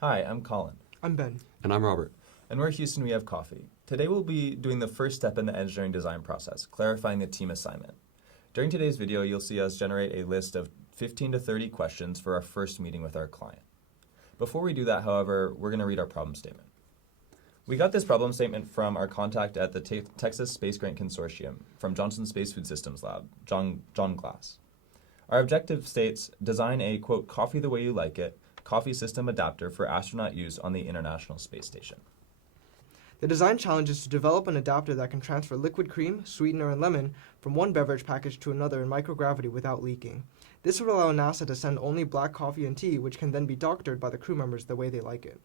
Hi, I'm Colin. I'm Ben. And I'm Robert. And we're Houston We Have Coffee. Today we'll be doing the first step in the engineering design process, clarifying the team assignment. During today's video, you'll see us generate a list of 15 to 30 questions for our first meeting with our client. Before we do that, however, we're going to read our problem statement. We got this problem statement from our contact at the Texas Space Grant Consortium from Johnson Space Food Systems Lab, John Glass. Our objective states, design a, quote, coffee the way you like it, coffee system adapter for astronaut use on the International Space Station. The design challenge is to develop an adapter that can transfer liquid cream, sweetener, and lemon from one beverage package to another in microgravity without leaking. This would allow NASA to send only black coffee and tea, which can then be doctored by the crew members the way they like it.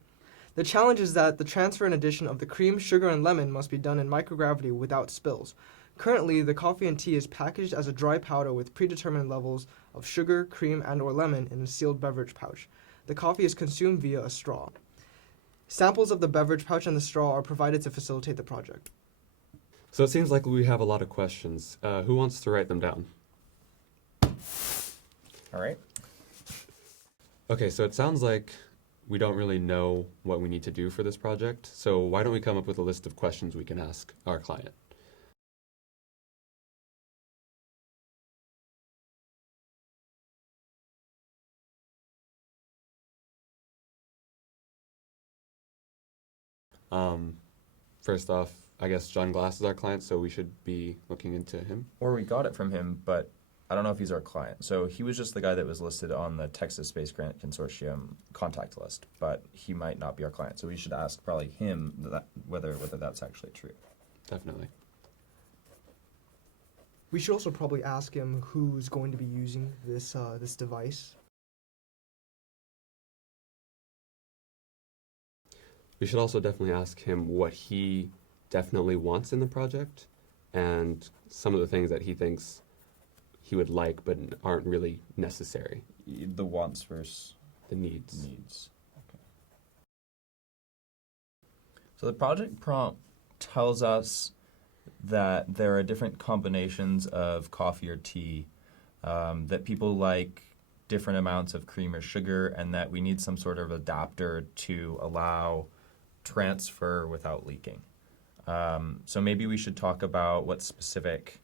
The challenge is that the transfer and addition of the cream, sugar, and lemon must be done in microgravity without spills. Currently, the coffee and tea is packaged as a dry powder with predetermined levels of sugar, cream, and/or lemon in a sealed beverage pouch. The coffee is consumed via a straw. Samples of the beverage pouch and the straw are provided to facilitate the project. So it seems like we have a lot of questions. Who wants to write them down? All right. Okay, so it sounds like we don't really know what we need to do for this project. So why don't we come up with a list of questions we can ask our client? First off, I guess John Glass is our client, so we should be looking into him. Or we got it from him, but I don't know if he's our client. So he was just the guy that was listed on the Texas Space Grant Consortium contact list, but he might not be our client. So we should ask probably him whether that's actually true. Definitely. We should also probably ask him who's going to be using this device. We should also definitely ask him what he definitely wants in the project and some of the things that he thinks he would like but aren't really necessary. The wants versus the needs. Okay. So the project prompt tells us that there are different combinations of coffee or tea, that people like different amounts of cream or sugar, and that we need some sort of adapter to allow transfer without leaking. So maybe we should talk about what specific,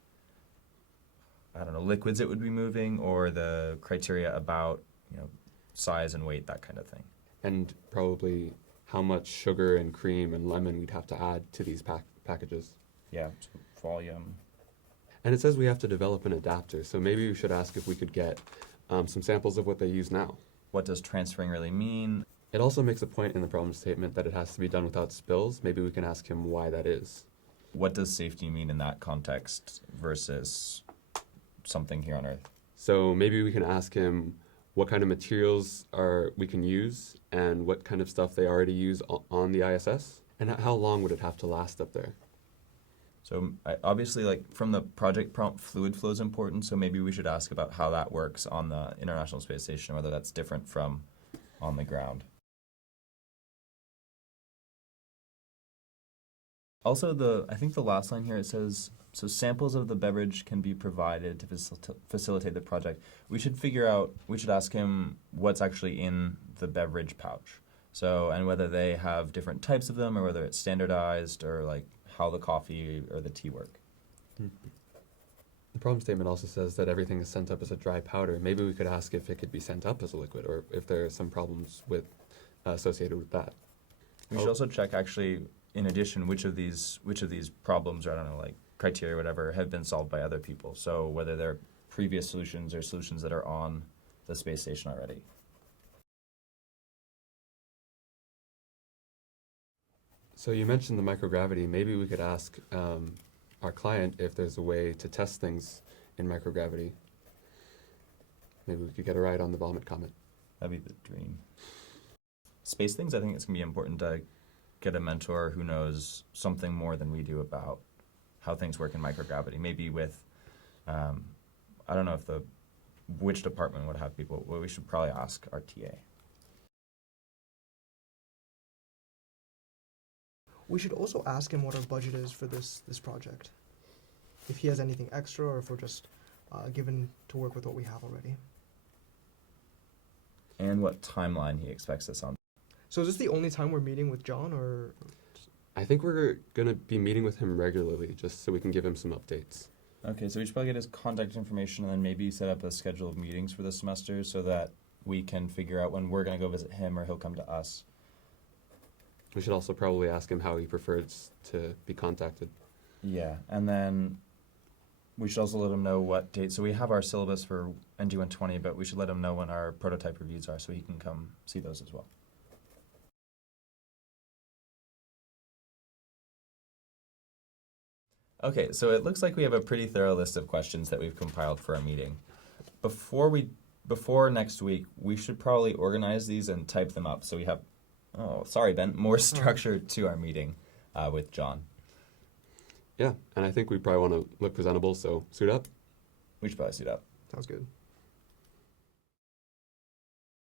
liquids it would be moving, or the criteria about, size and weight, that kind of thing. And probably how much sugar and cream and lemon we'd have to add to these packages. Yeah, so volume. And it says we have to develop an adapter, so maybe we should ask if we could get some samples of what they use now. What does transferring really mean? It also makes a point in the problem statement that it has to be done without spills. Maybe we can ask him why that is. What does safety mean in that context versus something here on Earth? So maybe we can ask him what kind of materials we can use and what kind of stuff they already use on the ISS, and how long would it have to last up there. So obviously, from the project prompt, fluid flow is important, so maybe we should ask about how that works on the International Space Station, whether that's different from on the ground. Also, I think the last line here, it says, so samples of the beverage can be provided to facilitate the project. We should ask him what's actually in the beverage pouch. So, and whether they have different types of them, or whether it's standardized, or how the coffee or the tea work. Mm-hmm. The problem statement also says that everything is sent up as a dry powder. Maybe we could ask if it could be sent up as a liquid, or if there are some problems associated with that. We should also check, actually, in addition, which of these problems, or criteria, whatever, have been solved by other people. So whether they're previous solutions or solutions that are on the space station already. So you mentioned the microgravity. Maybe we could ask our client if there's a way to test things in microgravity. Maybe we could get a ride on the vomit comet. That'd be the dream. Space things, I think it's going to be important to get a mentor who knows something more than we do about how things work in microgravity. Maybe with, I don't know which department would have people. Well, we should probably ask our TA. We should also ask him what our budget is for this project. If he has anything extra, or if we're just given to work with what we have already. And what timeline he expects us on. So is this the only time we're meeting with John, or? I think we're going to be meeting with him regularly just so we can give him some updates. Okay, so we should probably get his contact information and then maybe set up a schedule of meetings for the semester so that we can figure out when we're going to go visit him or he'll come to us. We should also probably ask him how he prefers to be contacted. Yeah, and then we should also let him know what date. So we have our syllabus for NG 120, but we should let him know when our prototype reviews are so he can come see those as well. Okay, so it looks like we have a pretty thorough list of questions that we've compiled for our meeting. Before next week, we should probably organize these and type them up so we have, oh, sorry, Ben, more structure to our meeting with John. Yeah, and I think we probably want to look presentable, so suit up. We should probably suit up. Sounds good.